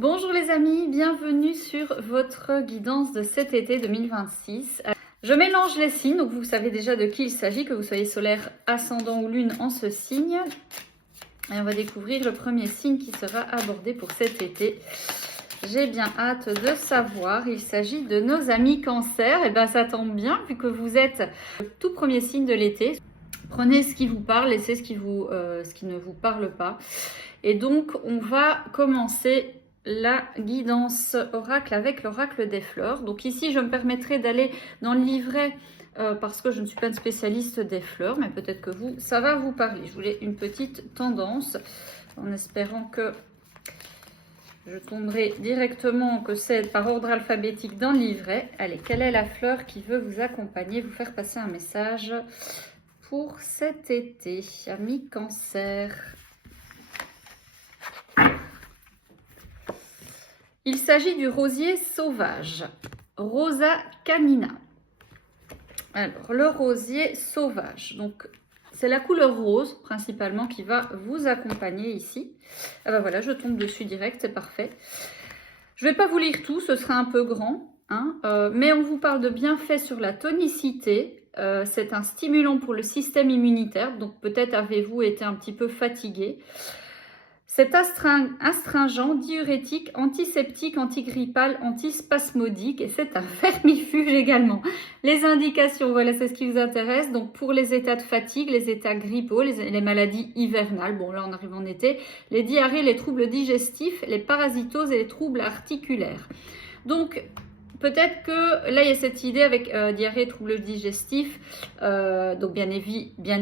Bonjour les amis, bienvenue sur votre guidance de cet été 2026. Je mélange les signes, donc vous savez déjà de qui il s'agit, que vous soyez solaire, ascendant ou lune en ce signe. Et on va découvrir le premier signe qui sera abordé pour cet été. J'ai bien hâte de savoir, il s'agit de nos amis Cancer. Et bien ça tombe bien vu que vous êtes le tout premier signe de l'été. Prenez ce qui vous parle, laissez ce qui ne vous parle pas. Et donc on va commencer la guidance oracle avec l'oracle des fleurs. Donc ici, je me permettrai d'aller dans le livret parce que je ne suis pas une spécialiste des fleurs, mais peut-être que vous, ça va vous parler. Je voulais une petite tendance en espérant que je tomberai directement, que c'est par ordre alphabétique dans le livret. Allez, quelle est la fleur qui veut vous accompagner, vous faire passer un message pour cet été, amis Cancer? Il s'agit du rosier sauvage, Rosa canina. Alors, le rosier sauvage, donc c'est la couleur rose principalement qui va vous accompagner ici. Ah ben voilà, je tombe dessus direct, c'est parfait. Je ne vais pas vous lire tout, ce sera un peu grand, hein, mais on vous parle de bienfaits sur la tonicité. C'est un stimulant pour le système immunitaire, donc peut-être avez-vous été un petit peu fatigué. C'est astringent, diurétique, antiseptique, antigrippal, antispasmodique et c'est un vermifuge également. Les indications, voilà, c'est ce qui vous intéresse. Donc pour les états de fatigue, les états grippaux, les maladies hivernales, bon là on arrive en été, les diarrhées, les troubles digestifs, les parasitoses et les troubles articulaires. Donc peut-être que là, il y a cette idée avec diarrhée, troubles digestifs. Donc, bien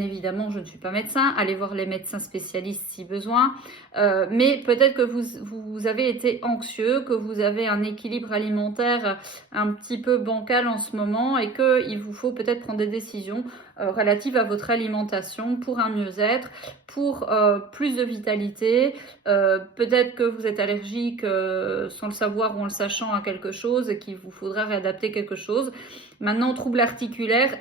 évidemment, je ne suis pas médecin. Allez voir les médecins spécialistes si besoin. Mais peut-être que vous avez été anxieux, que vous avez un équilibre alimentaire un petit peu bancal en ce moment et qu'il vous faut peut-être prendre des décisions relatives à votre alimentation pour un mieux-être, pour plus de vitalité. Peut-être que vous êtes allergique sans le savoir ou en le sachant à quelque chose et qu'il vous faudra réadapter quelque chose. Maintenant, troubles articulaires,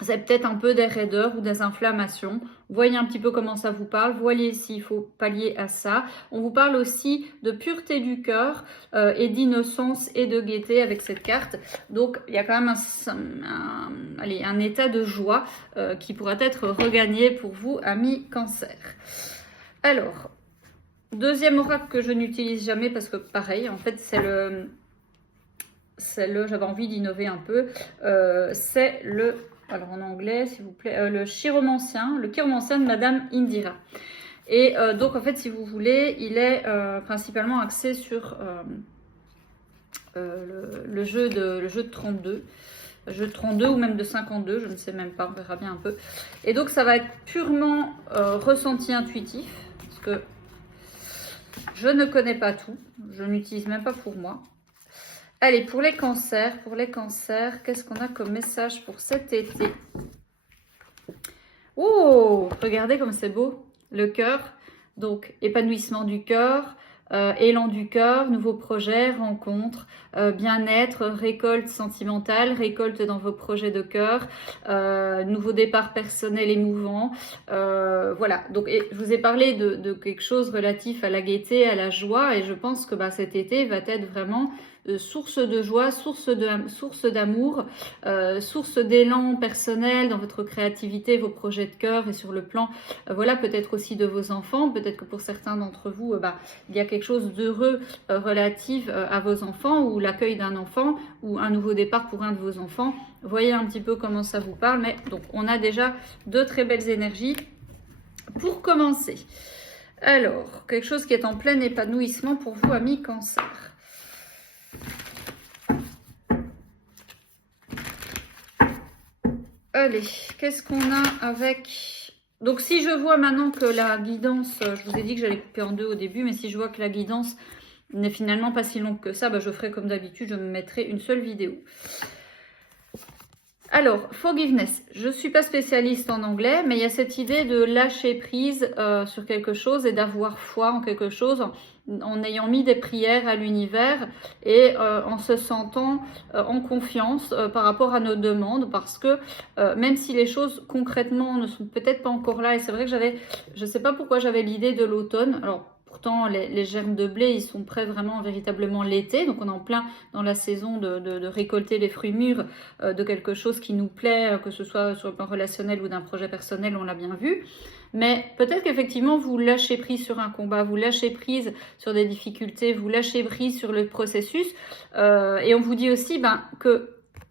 c'est peut-être un peu des raideurs ou des inflammations. Voyez un petit peu comment ça vous parle. Voyez s'il faut pallier à ça. On vous parle aussi de pureté du cœur et d'innocence et de gaieté avec cette carte. Donc, il y a quand même un état de joie qui pourra être regagné pour vous, amis Cancer. Alors, deuxième oracle que je n'utilise jamais parce que pareil, en fait, j'avais envie d'innover un peu, c'est le, alors en anglais s'il vous plaît, le chiromancien de Madame Indira. Et donc en fait si vous voulez, il est principalement axé sur le jeu de 32. Jeu de 32 ou même de 52, je ne sais même pas, on verra bien un peu. Et donc ça va être purement ressenti intuitif, parce que je ne connais pas tout, je n'utilise même pas pour moi. Allez, pour les cancers, qu'est-ce qu'on a comme message pour cet été? Oh, regardez comme c'est beau, le cœur. Donc, épanouissement du cœur, élan du cœur, nouveaux projets, rencontres, bien-être, récolte sentimentale, récolte dans vos projets de cœur, nouveau départ personnel émouvant. Voilà, donc je vous ai parlé de quelque chose relatif à la gaieté, à la joie, et je pense que cet été va être vraiment source de joie, source d'amour, source d'élan personnel dans votre créativité, vos projets de cœur et sur le plan, voilà, peut-être aussi de vos enfants. Peut-être que pour certains d'entre vous, il y a quelque chose d'heureux relatif à vos enfants ou l'accueil d'un enfant ou un nouveau départ pour un de vos enfants. Voyez un petit peu comment ça vous parle. Mais donc, on a déjà de très belles énergies pour commencer. Alors, quelque chose qui est en plein épanouissement pour vous, amis Cancer. Allez, qu'est-ce qu'on a avec... Donc, si je vois maintenant que la guidance... Je vous ai dit que j'allais couper en deux au début, mais si je vois que la guidance n'est finalement pas si longue que ça, je ferai comme d'habitude, je me mettrai une seule vidéo. Alors, forgiveness. Je ne suis pas spécialiste en anglais, mais il y a cette idée de lâcher prise sur quelque chose et d'avoir foi en quelque chose en ayant mis des prières à l'univers et en se sentant en confiance par rapport à nos demandes, parce que même si les choses concrètement ne sont peut-être pas encore là, et c'est vrai que je ne sais pas pourquoi j'avais l'idée de l'automne. Alors, Pourtant, les germes de blé, ils sont prêts vraiment véritablement l'été. Donc, on est en plein dans la saison de récolter les fruits mûrs de quelque chose qui nous plaît, que ce soit sur le plan relationnel ou d'un projet personnel, on l'a bien vu. Mais peut-être qu'effectivement, vous lâchez prise sur un combat, vous lâchez prise sur des difficultés, vous lâchez prise sur le processus. Et on vous dit aussi que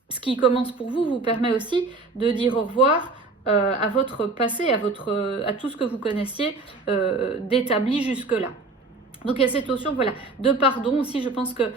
ce qui commence pour vous permet aussi de dire au revoir à votre passé, à tout ce que vous connaissiez d'établi jusque-là. Donc il y a cette notion, voilà, de pardon aussi. Je pense que,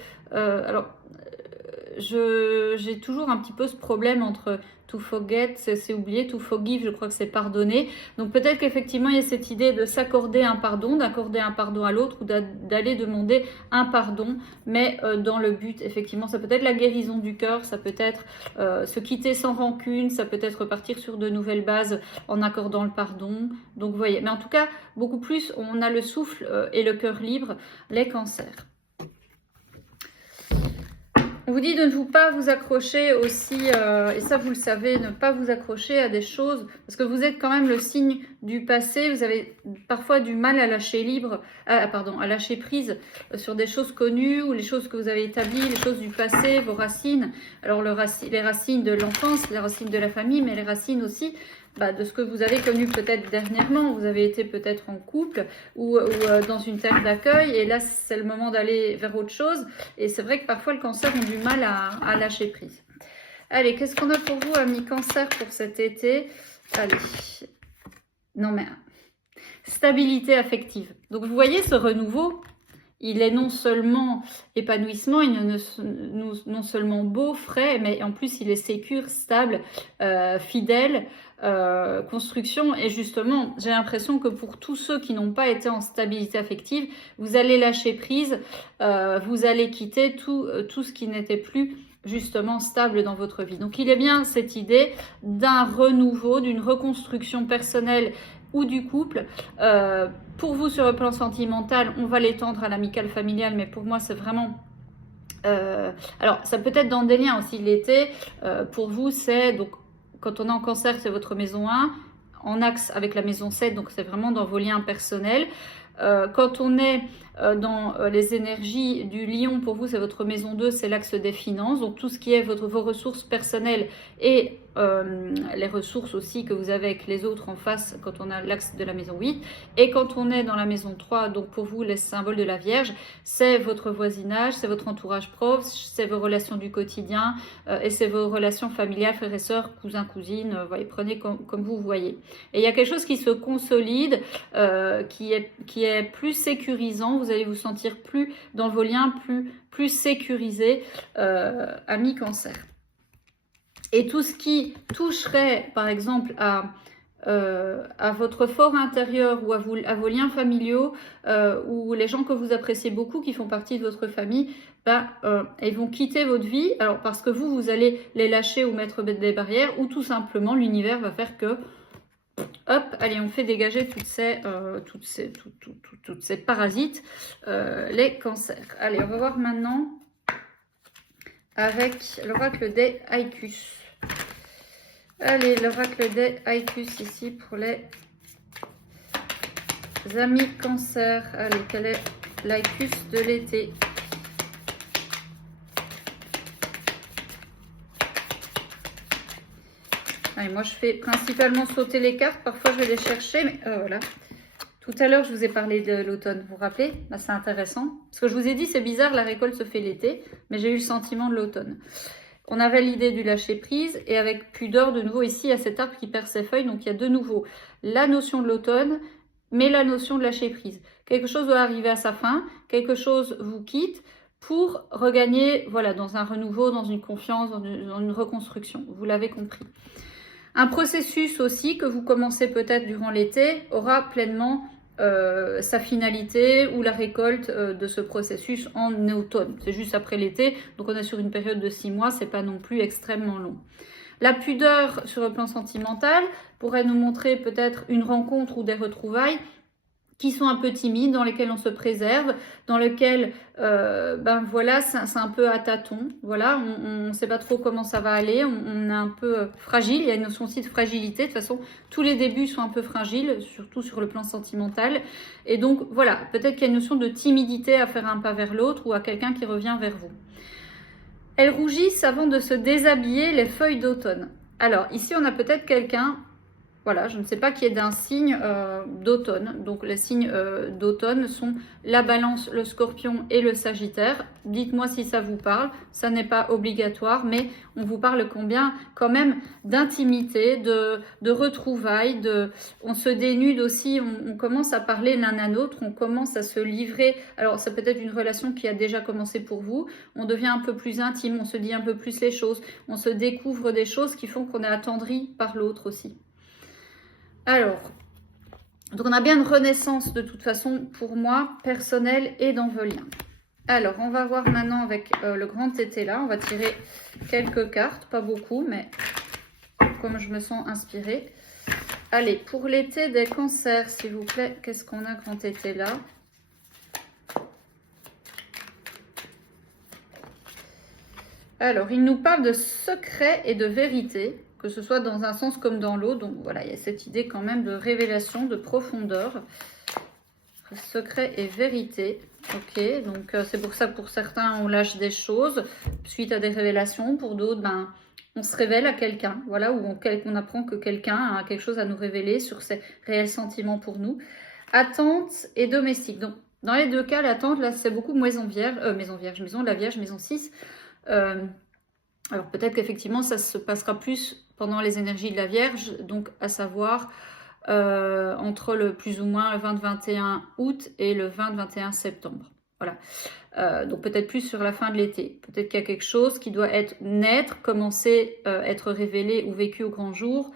j'ai toujours un petit peu ce problème entre to forget, c'est oublier, to forgive, je crois que c'est pardonner. Donc peut-être qu'effectivement il y a cette idée de s'accorder un pardon, d'accorder un pardon à l'autre ou d'aller demander un pardon, mais dans le but, effectivement, ça peut être la guérison du cœur, ça peut être se quitter sans rancune, ça peut être repartir sur de nouvelles bases en accordant le pardon. Donc vous voyez, mais en tout cas, beaucoup plus, on a le souffle et le cœur libre, les cancers. On vous dit de ne pas vous accrocher aussi, et ça vous le savez, ne pas vous accrocher à des choses, parce que vous êtes quand même le signe du passé, vous avez parfois du mal à lâcher à lâcher prise sur des choses connues ou les choses que vous avez établies, les choses du passé, vos racines. Alors les racines de l'enfance, les racines de la famille, mais les racines aussi de ce que vous avez connu peut-être dernièrement. Vous avez été peut-être en couple ou dans une terre d'accueil et là c'est le moment d'aller vers autre chose, et c'est vrai que parfois le cancer ont du mal à lâcher prise. Allez, qu'est-ce qu'on a pour vous, amis cancer, pour cet été? Allez, non mais stabilité affective. Donc vous voyez ce renouveau, il est non seulement épanouissement, il est non seulement beau, frais, mais en plus il est sécure, stable, fidèle, construction. Et justement, j'ai l'impression que pour tous ceux qui n'ont pas été en stabilité affective, vous allez lâcher prise, vous allez quitter tout ce qui n'était plus justement stable dans votre vie. Donc il y a bien cette idée d'un renouveau, d'une reconstruction personnelle ou du couple. Pour vous, sur le plan sentimental, on va l'étendre à l'amical familial, mais pour moi c'est vraiment... alors ça peut être dans des liens aussi l'été. Pour vous c'est, donc quand on est en cancer, c'est votre maison 1 en axe avec la maison 7, donc c'est vraiment dans vos liens personnels. Quand on est dans les énergies du lion, pour vous c'est votre maison 2, c'est l'axe des finances, donc tout ce qui est vos ressources personnelles et les ressources aussi que vous avez avec les autres en face quand on a l'axe de la maison 8. Et quand on est dans la maison 3, donc pour vous les symboles de la Vierge, c'est votre voisinage, c'est votre entourage proche, c'est vos relations du quotidien et c'est vos relations familiales, frères et sœurs, cousins, cousines, voyez, prenez comme vous voyez. Et il y a quelque chose qui se consolide, qui est plus sécurisant, vous allez vous sentir plus dans vos liens, plus sécurisé, amis cancer. Et tout ce qui toucherait, par exemple, à votre fort intérieur ou à vos liens familiaux ou les gens que vous appréciez beaucoup, qui font partie de votre famille, ils vont quitter votre vie. Alors parce que vous allez les lâcher ou mettre des barrières, ou tout simplement l'univers va faire que, hop, allez, on fait dégager toutes ces parasites, les cancers. Allez, on va voir maintenant avec l'oracle des Haïkus. Allez, l'oracle des Haïkus ici pour les amis cancer. Allez, quel est l'Haïkus de l'été? Allez, moi je fais principalement sauter les cartes, parfois je vais les chercher, mais voilà. Tout à l'heure je vous ai parlé de l'automne, vous vous rappelez? C'est intéressant, parce que je vous ai dit c'est bizarre, la récolte se fait l'été, mais j'ai eu le sentiment de l'automne. On avait l'idée du lâcher prise, et avec pudeur de nouveau ici, il y a cet arbre qui perd ses feuilles, donc il y a de nouveau la notion de l'automne, mais la notion de lâcher prise. Quelque chose doit arriver à sa fin, quelque chose vous quitte, pour regagner, voilà, dans un renouveau, dans une confiance, dans une reconstruction, vous l'avez compris. Un processus aussi que vous commencez peut-être durant l'été aura pleinement sa finalité ou la récolte de ce processus en automne. C'est juste après l'été, donc on est sur une période de 6 mois, c'est pas non plus extrêmement long. La pudeur sur le plan sentimental pourrait nous montrer peut-être une rencontre ou des retrouvailles qui sont un peu timides, dans lesquels on se préserve, dans lesquels, ben voilà, c'est un peu à tâtons, voilà, on ne sait pas trop comment ça va aller, on est un peu fragile, il y a une notion aussi de fragilité, de toute façon, tous les débuts sont un peu fragiles, surtout sur le plan sentimental, et donc voilà, peut-être qu'il y a une notion de timidité à faire un pas vers l'autre, ou à quelqu'un qui revient vers vous. Elles rougissent avant de se déshabiller les feuilles d'automne. Alors, ici, on a peut-être quelqu'un... Voilà, je ne sais pas qui est d'un signe d'automne. Donc les signes d'automne sont la Balance, le Scorpion et le Sagittaire. Dites-moi si ça vous parle. Ça n'est pas obligatoire, mais on vous parle combien quand même d'intimité, de retrouvailles, on se dénude aussi, on commence à parler l'un à l'autre, on commence à se livrer. Alors ça peut être une relation qui a déjà commencé pour vous. On devient un peu plus intime, on se dit un peu plus les choses, on se découvre des choses qui font qu'on est attendri par l'autre aussi. Alors, donc on a bien une renaissance de toute façon pour moi, personnelle et d'envelien. Alors, on va voir maintenant avec le grand tété là. On va tirer quelques cartes, pas beaucoup, mais comme je me sens inspirée. Allez, pour l'été des cancers, s'il vous plaît, qu'est-ce qu'on a grand tété là? Alors, il nous parle de secret et de vérité, que ce soit dans un sens comme dans l'autre. Donc voilà, il y a cette idée quand même de révélation, de profondeur. Secret et vérité. Ok, donc c'est pour ça que pour certains, on lâche des choses suite à des révélations. Pour d'autres, ben, on se révèle à quelqu'un. Voilà, ou on apprend que quelqu'un a quelque chose à nous révéler sur ses réels sentiments pour nous. Attente et domestique. Donc, dans les deux cas, l'attente, là, c'est beaucoup maison de la Vierge, maison 6. Alors peut-être qu'effectivement ça se passera plus pendant les énergies de la Vierge, donc à savoir entre le plus ou moins le 20-21 août et le 20-21 septembre. Voilà. Donc peut-être plus sur la fin de l'été. Peut-être qu'il y a quelque chose qui doit naître, commencer, être révélé ou vécu au grand jour,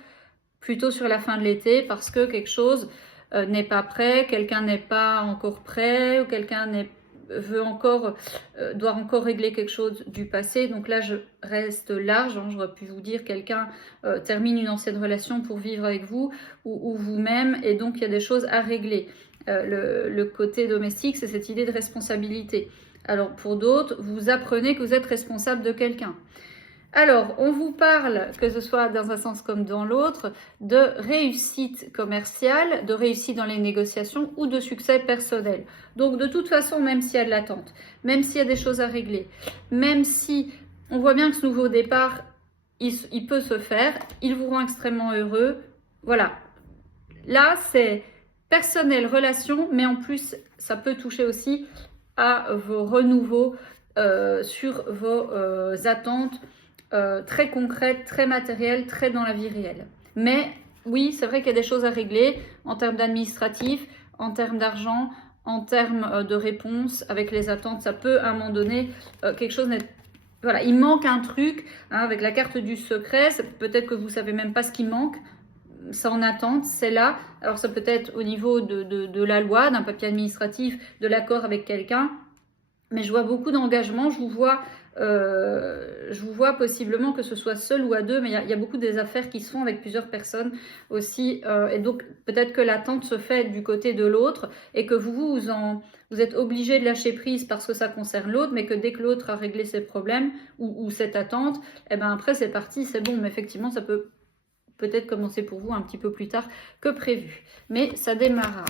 plutôt sur la fin de l'été, parce que quelque chose n'est pas prêt, quelqu'un n'est pas encore prêt, ou quelqu'un doit encore régler quelque chose du passé. Donc là, je reste large. Hein. J'aurais pu vous dire quelqu'un termine une ancienne relation pour vivre avec vous ou vous-même. Et donc, il y a des choses à régler. Le côté domestique, c'est cette idée de responsabilité. Alors, pour d'autres, vous apprenez que vous êtes responsable de quelqu'un. Alors, on vous parle, que ce soit dans un sens comme dans l'autre, de réussite commerciale, de réussite dans les négociations ou de succès personnel. Donc, de toute façon, même s'il y a de l'attente, même s'il y a des choses à régler, même si on voit bien que ce nouveau départ, il peut se faire, il vous rend extrêmement heureux. Voilà. Là, c'est personnel, relation, mais en plus, ça peut toucher aussi à vos renouveaux sur vos attentes, très concrète, très matérielle, très dans la vie réelle. Mais oui, c'est vrai qu'il y a des choses à régler en termes d'administratif, en termes d'argent, en termes de réponse avec les attentes. Ça peut à un moment donné, quelque chose n'est... Voilà, il manque un truc hein, avec la carte du secret. Peut-être que vous ne savez même pas ce qui manque. C'est en attente, c'est là. Alors ça peut être au niveau de la loi, d'un papier administratif, de l'accord avec quelqu'un. Mais je vois beaucoup d'engagement, je vous vois possiblement que ce soit seul ou à deux, mais il y a beaucoup des affaires qui se font avec plusieurs personnes aussi. Et donc, peut-être que l'attente se fait du côté de l'autre et que vous êtes obligé de lâcher prise parce que ça concerne l'autre, mais que dès que l'autre a réglé ses problèmes ou cette attente, eh ben après, c'est parti, c'est bon. Mais effectivement, ça peut peut-être commencer pour vous un petit peu plus tard que prévu. Mais ça démarrera.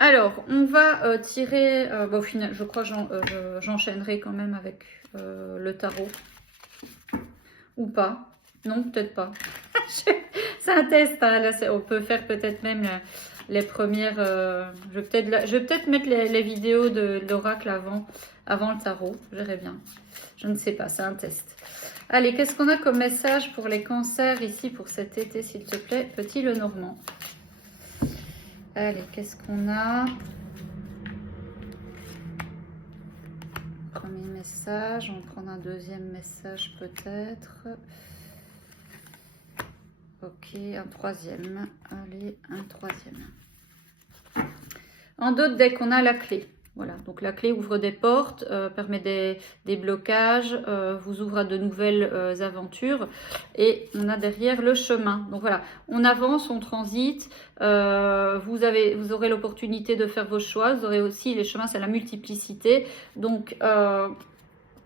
Alors, on va tirer, au final, je crois que j'enchaînerai quand même avec le tarot. Ou pas. Non, peut-être pas. C'est un test, hein, là, on peut faire peut-être même les premières... je vais peut-être mettre les vidéos de l'oracle avant le tarot, je verrai bien. Je ne sais pas, c'est un test. Allez, qu'est-ce qu'on a comme message pour les cancers ici pour cet été, s'il te plaît, petit Lenormand. Allez, qu'est-ce qu'on a? Premier message, on va prendre un deuxième message peut-être. Ok, un troisième. Allez, un troisième. En d'autres decks, on a la clé. Voilà, donc la clé ouvre des portes, permet des blocages, vous ouvre à de nouvelles aventures. Et on a derrière le chemin. Donc voilà, on avance, on transite. Vous aurez l'opportunité de faire vos choix. Vous aurez aussi, les chemins, c'est la multiplicité. Donc,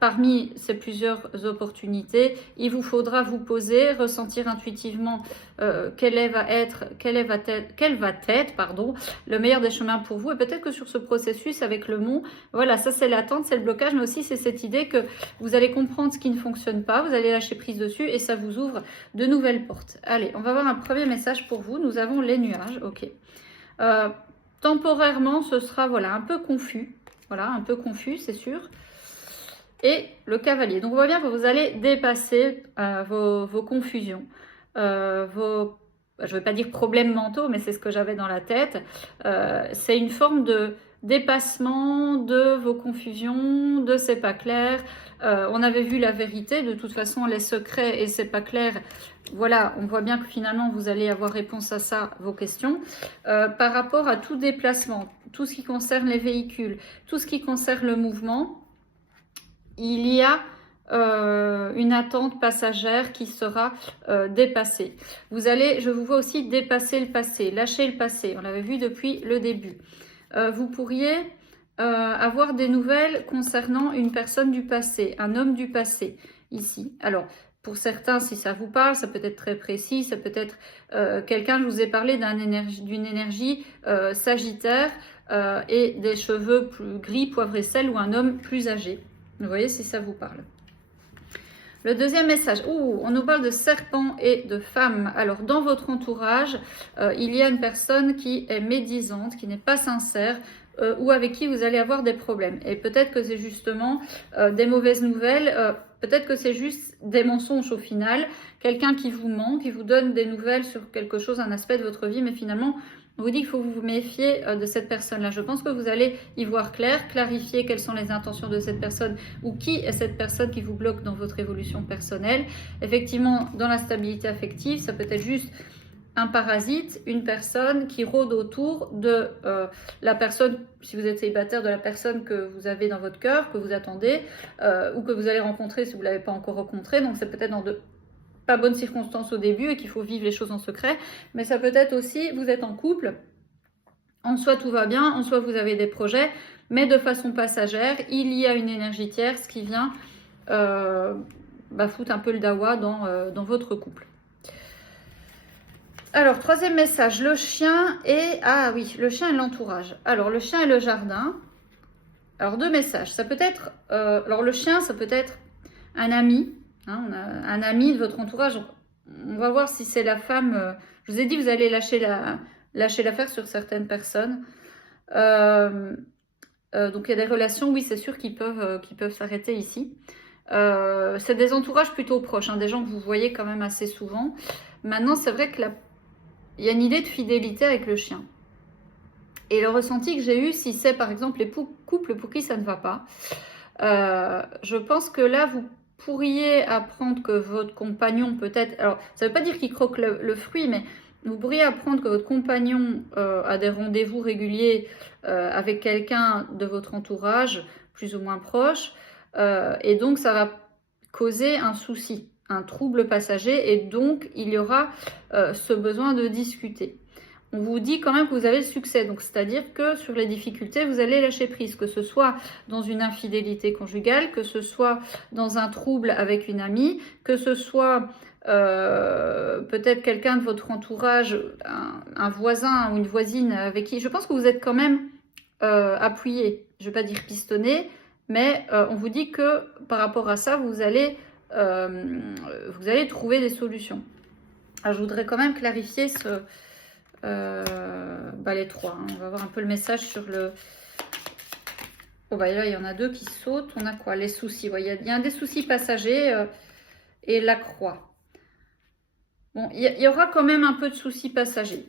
parmi ces plusieurs opportunités, il vous faudra vous poser, ressentir intuitivement quel va être le meilleur des chemins pour vous. Et peut-être que sur ce processus avec le mont, voilà, ça c'est l'attente, c'est le blocage, mais aussi c'est cette idée que vous allez comprendre ce qui ne fonctionne pas, vous allez lâcher prise dessus et ça vous ouvre de nouvelles portes. Allez, on va voir un premier message pour vous. Nous avons les nuages, ok. Temporairement, ce sera voilà, un peu confus. Voilà, un peu confus, c'est sûr. Et le cavalier. Donc on voit bien que vous allez dépasser vos confusions, je ne vais pas dire problèmes mentaux, mais c'est ce que j'avais dans la tête. C'est une forme de dépassement de vos confusions, de c'est pas clair. On avait vu la vérité, de toute façon les secrets et c'est pas clair. Voilà, on voit bien que finalement vous allez avoir réponse à ça, vos questions. Par rapport à tout déplacement, tout ce qui concerne les véhicules, tout ce qui concerne le mouvement, il y a une attente passagère qui sera dépassée. Je vous vois aussi dépasser le passé, lâcher le passé. On l'avait vu depuis le début. Vous pourriez avoir des nouvelles concernant une personne du passé, un homme du passé, ici. Alors, pour certains, si ça vous parle, ça peut être très précis, ça peut être quelqu'un, je vous ai parlé d'une énergie sagittaire et des cheveux plus gris, poivre et sel, ou un homme plus âgé. Vous voyez si ça vous parle. Le deuxième message, on nous parle de serpents et de femmes. Alors, dans votre entourage, il y a une personne qui est médisante, qui n'est pas sincère, ou avec qui vous allez avoir des problèmes. Et peut-être que c'est justement des mauvaises nouvelles, peut-être que c'est juste des mensonges au final, quelqu'un qui vous ment, qui vous donne des nouvelles sur quelque chose, un aspect de votre vie, mais finalement, on vous dit qu'il faut vous méfier de cette personne-là. Je pense que vous allez y voir clair, clarifier quelles sont les intentions de cette personne ou qui est cette personne qui vous bloque dans votre évolution personnelle. Effectivement, dans la stabilité affective, ça peut être juste un parasite, une personne qui rôde autour de la personne, si vous êtes célibataire, de la personne que vous avez dans votre cœur, que vous attendez, ou que vous allez rencontrer si vous ne l'avez pas encore rencontré. Donc c'est peut-être dans de pas bonnes circonstances au début et qu'il faut vivre les choses en secret, mais ça peut être aussi, vous êtes en couple, en soi tout va bien, en soi vous avez des projets, mais de façon passagère, il y a une énergie tierce qui vient foutre un peu le dawa dans votre couple. Alors, troisième message, le chien et... Ah oui, le chien et l'entourage. Alors, le chien et le jardin. Alors, deux messages. Ça peut être... alors, le chien, ça peut être un ami. Hein, on a un ami de votre entourage. On va voir si c'est la femme. Je vous ai dit, vous allez lâcher l'affaire sur certaines personnes. Donc il y a des relations, oui, c'est sûr, qui peuvent s'arrêter ici. C'est des entourages plutôt proches, hein, des gens que vous voyez quand même assez souvent. Maintenant, c'est vrai que il y a une idée de fidélité avec le chien. Et le ressenti que j'ai eu, si c'est par exemple les couples pour qui ça ne va pas, je pense que là, vous pourriez apprendre que votre compagnon peut-être... Alors, ça ne veut pas dire qu'il croque le fruit, mais vous pourriez apprendre que votre compagnon a des rendez-vous réguliers avec quelqu'un de votre entourage, plus ou moins proche, et donc ça va causer un souci, un trouble passager, et donc il y aura ce besoin de discuter. On vous dit quand même que vous avez le succès, donc c'est-à-dire que sur les difficultés, vous allez lâcher prise, que ce soit dans une infidélité conjugale, que ce soit dans un trouble avec une amie, que ce soit peut-être quelqu'un de votre entourage, un voisin ou une voisine avec qui... Je pense que vous êtes quand même appuyé, je ne vais pas dire pistonné, mais on vous dit que par rapport à ça, vous allez trouver des solutions. Alors, je voudrais quand même clarifier les trois. Hein. On va voir un peu le message sur le... là, il y en a deux qui sautent. On a quoi? Les soucis. Ouais, il y a des soucis passagers et la croix. Bon, il y aura quand même un peu de soucis passagers.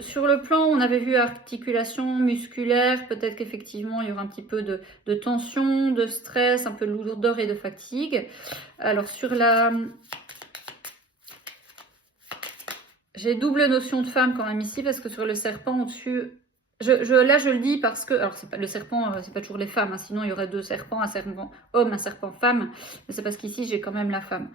Sur le plan, on avait vu articulation musculaire. Peut-être qu'effectivement, il y aura un petit peu de tension, de stress, un peu de lourdeur et de fatigue. Alors, sur la... J'ai double notion de femme quand même ici, parce que sur le serpent au-dessus, Là, je le dis parce que, alors le serpent, c'est pas toujours les femmes, hein, sinon il y aurait 2 serpents, un serpent homme, un serpent femme, mais c'est parce qu'ici j'ai quand même la femme.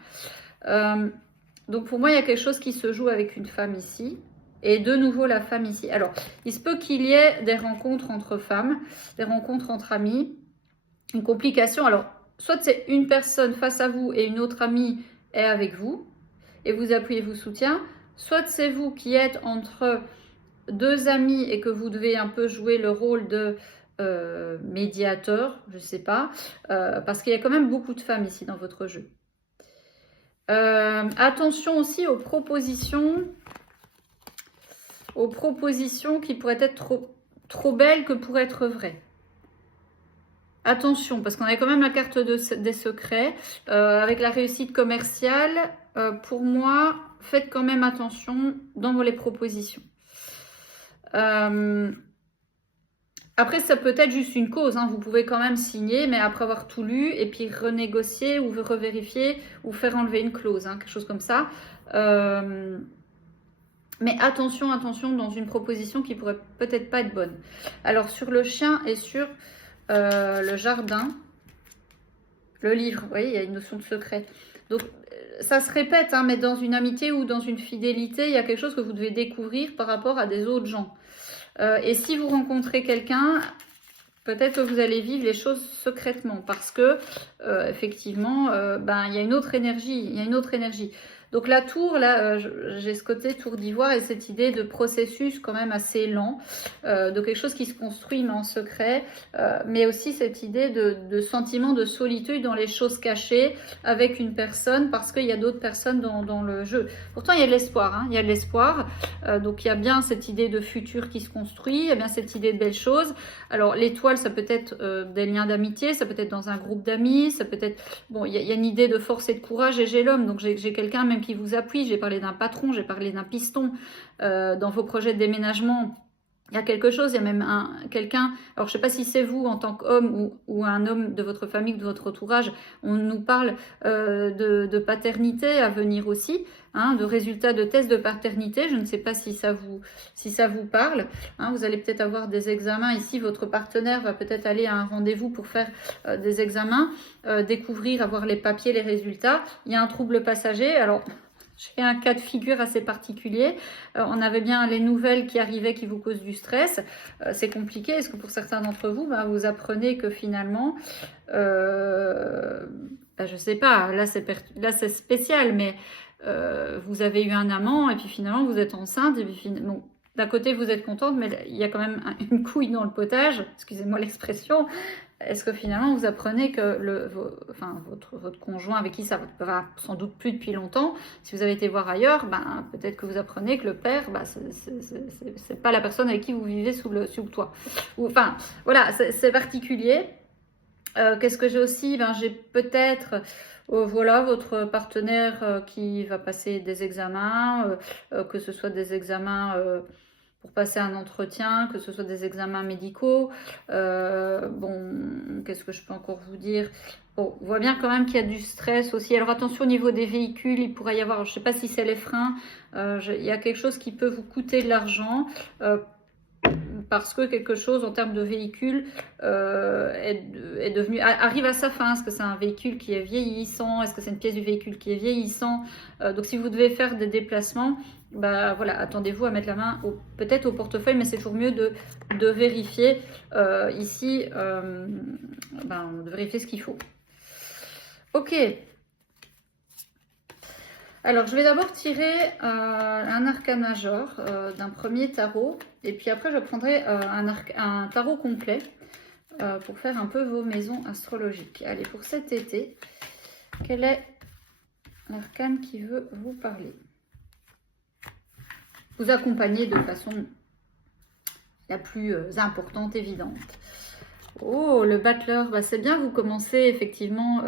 Donc pour moi, il y a quelque chose qui se joue avec une femme ici, et de nouveau la femme ici. Alors, il se peut qu'il y ait des rencontres entre femmes, des rencontres entre amis, une complication. Alors, soit c'est une personne face à vous et une autre amie est avec vous, et vous appuyez, vous soutient, soit c'est vous qui êtes entre 2 amis et que vous devez un peu jouer le rôle de médiateur, je sais pas, parce qu'il y a quand même beaucoup de femmes ici dans votre jeu. Attention aussi aux propositions qui pourraient être trop belles que pour être vraies. Attention, parce qu'on a quand même la carte des secrets. Avec la réussite commerciale, pour moi, faites quand même attention dans les propositions. Après, ça peut être juste une cause, hein. Vous pouvez quand même signer, mais après avoir tout lu, et puis renégocier ou revérifier, ou faire enlever une clause, hein, quelque chose comme ça. Mais attention, dans une proposition qui pourrait peut-être pas être bonne. Alors, sur le chien et sur le jardin, le livre, vous voyez, il y a une notion de secret. Donc, ça se répète, hein, mais dans une amitié ou dans une fidélité, il y a quelque chose que vous devez découvrir par rapport à des autres gens. Et si vous rencontrez quelqu'un, peut-être que vous allez vivre les choses secrètement parce que, effectivement, il y a une autre énergie. Donc la tour, là, j'ai ce côté tour d'ivoire et cette idée de processus quand même assez lent, de quelque chose qui se construit mais en secret, mais aussi cette idée de sentiment de solitude dans les choses cachées avec une personne parce qu'il y a d'autres personnes dans le jeu. Pourtant, il y a de l'espoir, hein, il y a de l'espoir. Donc il y a bien cette idée de futur qui se construit, il y a bien cette idée de belles choses. Alors l'étoile, ça peut être des liens d'amitié, ça peut être dans un groupe d'amis, ça peut être... Bon, il y a une idée de force et de courage et j'ai l'homme, donc j'ai quelqu'un même qui vous appuie. J'ai parlé d'un patron, j'ai parlé d'un piston. Dans vos projets de déménagement, il y a quelque chose, il y a même quelqu'un, alors je ne sais pas si c'est vous en tant qu'homme ou un homme de votre famille ou de votre entourage, on nous parle de paternité à venir aussi, hein, de résultats de tests de paternité, je ne sais pas si ça vous parle, hein, vous allez peut-être avoir des examens ici, votre partenaire va peut-être aller à un rendez-vous pour faire des examens, découvrir, avoir les papiers, les résultats, il y a un trouble passager, alors... J'ai un cas de figure assez particulier. On avait bien les nouvelles qui arrivaient qui vous causent du stress. C'est compliqué. Est-ce que pour certains d'entre vous, vous apprenez que finalement, je ne sais pas, là c'est spécial, mais vous avez eu un amant et puis finalement vous êtes enceinte. Et puis bon, d'un côté vous êtes contente, mais il y a quand même une couille dans le potage. Excusez-moi l'expression. Est-ce que finalement vous apprenez que votre conjoint avec qui ça va sans doute plus depuis longtemps, si vous avez été voir ailleurs, peut-être que vous apprenez que le père, c'est pas la personne avec qui vous vivez sous le toit. Enfin, voilà, c'est particulier. Qu'est-ce que j'ai aussi? J'ai peut-être voilà, votre partenaire qui va passer des examens, que ce soit des examens... pour passer un entretien, que ce soit des examens médicaux. Bon, qu'est-ce que je peux encore vous dire? Bon, on voit bien quand même qu'il y a du stress aussi. Alors attention au niveau des véhicules, il pourrait y avoir, je ne sais pas si c'est les freins, il y a quelque chose qui peut vous coûter de l'argent. Parce que quelque chose en termes de véhicule arrive à sa fin. Est-ce que c'est un véhicule qui est vieillissant? Est-ce que c'est une pièce du véhicule qui est vieillissant? Donc si vous devez faire des déplacements, voilà, attendez-vous à mettre la main peut-être au portefeuille, mais c'est toujours mieux de vérifier ici, de vérifier ce qu'il faut. Ok. Alors, je vais d'abord tirer un arcane majeur d'un premier tarot. Et puis après, je prendrai un tarot complet pour faire un peu vos maisons astrologiques. Allez, pour cet été, quel est l'arcane qui veut vous parler? Vous accompagner de façon la plus importante, évidente. Oh, le battleur, c'est bien, vous commencez effectivement...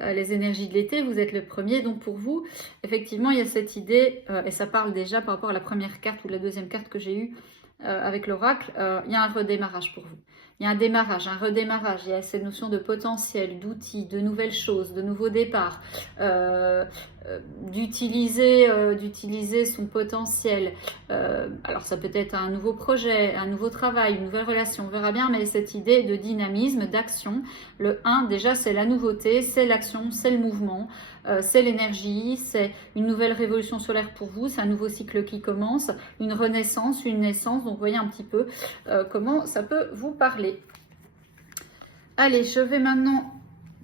les énergies de l'été, vous êtes le premier, donc pour vous, effectivement, il y a cette idée, et ça parle déjà par rapport à la première carte ou la deuxième carte que j'ai eue avec l'oracle, il y a un redémarrage pour vous. Il y a un démarrage, un redémarrage, il y a cette notion de potentiel, d'outils, de nouvelles choses, de nouveaux départs. d'utiliser son potentiel. Alors ça peut être un nouveau projet, un nouveau travail, une nouvelle relation, on verra bien, mais cette idée de dynamisme, d'action. Le 1, déjà, c'est la nouveauté, c'est l'action, c'est le mouvement, c'est l'énergie, c'est une nouvelle révolution solaire pour vous, c'est un nouveau cycle qui commence, une renaissance, une naissance. Donc, vous voyez un petit peu comment ça peut vous parler. Allez, je vais maintenant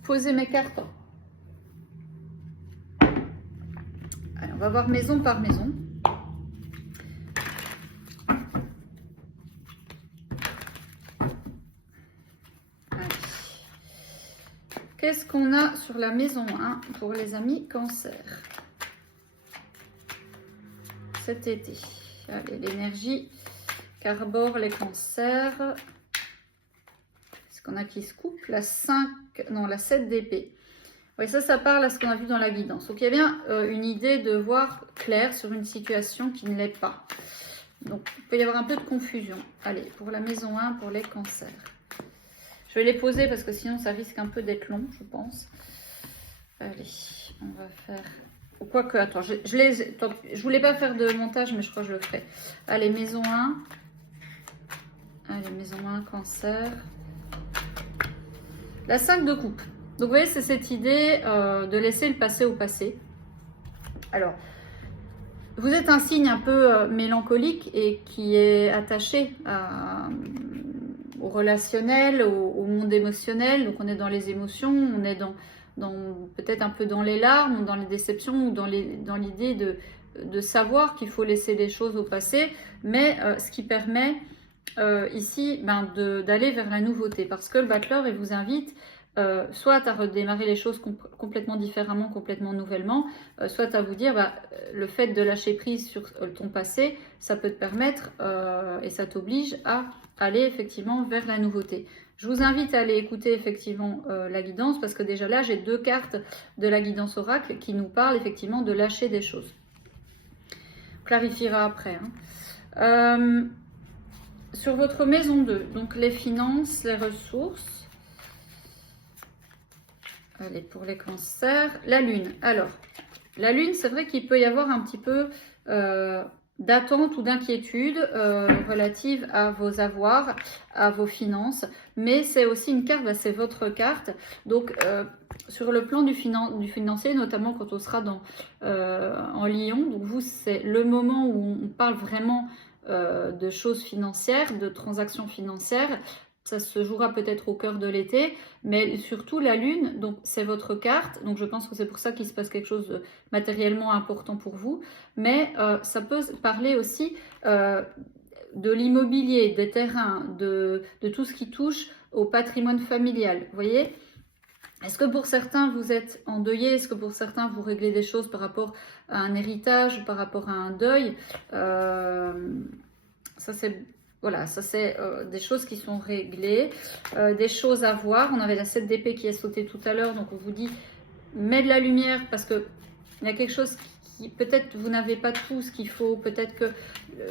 poser mes cartes. Allez, on va voir maison par maison. Qu'est-ce qu'on a sur la maison 1 pour les amis cancer cet été? Allez, l'énergie qu'arborent les cancers. Est-ce qu'on a qui se coupe? La 5, non, la 7 d'épée. Oui, ça parle à ce qu'on a vu dans la guidance. Donc, il y a bien une idée de voir clair sur une situation qui ne l'est pas. Donc, il peut y avoir un peu de confusion. Allez, pour la maison 1, pour les cancers. Je vais les poser parce que sinon, ça risque un peu d'être long, je pense. Allez, on va faire... Ou quoique, attends, je voulais pas faire de montage, mais je crois que je le ferai. Allez, maison 1. Allez, maison 1, cancer. La 5 de coupe. Donc, vous voyez, c'est cette idée de laisser le passé au passé. Alors, vous êtes un signe un peu mélancolique et qui est attaché au relationnel, au monde émotionnel. Donc, on est dans les émotions, on est dans peut-être un peu dans les larmes, dans les déceptions, ou dans l'idée de savoir qu'il faut laisser les choses au passé, mais ce qui permet ici d'aller vers la nouveauté. Parce que le battleur, il vous invite soit à redémarrer les choses complètement différemment, complètement nouvellement, soit à vous dire le fait de lâcher prise sur ton passé, ça peut te permettre et ça t'oblige à aller effectivement vers la nouveauté. Je vous invite à aller écouter effectivement la guidance, parce que déjà là j'ai 2 cartes de la guidance oracle qui nous parlent effectivement de lâcher des choses. On clarifiera après. Sur votre maison 2, donc les finances, les ressources. Allez, pour les cancers, la lune. Alors, la lune, c'est vrai qu'il peut y avoir un petit peu d'attente ou d'inquiétude relative à vos avoirs, à vos finances. Mais c'est aussi une carte, c'est votre carte. Donc, sur le plan du financier, notamment quand on sera en Lion, donc vous, c'est le moment où on parle vraiment de choses financières, de transactions financières. Ça se jouera peut-être au cœur de l'été, mais surtout la lune, donc c'est votre carte, donc je pense que c'est pour ça qu'il se passe quelque chose de matériellement important pour vous, mais ça peut parler aussi de l'immobilier, des terrains, de tout ce qui touche au patrimoine familial, vous voyez? Est-ce que pour certains vous êtes endeuillé? Est-ce que pour certains vous réglez des choses par rapport à un héritage, par rapport à un deuil? Ça c'est... Voilà, ça c'est des choses qui sont réglées, des choses à voir. On avait la 7 d'épée qui a sauté tout à l'heure, donc on vous dit, mets de la lumière parce qu'il y a quelque chose qui peut-être vous n'avez pas tout ce qu'il faut, peut-être que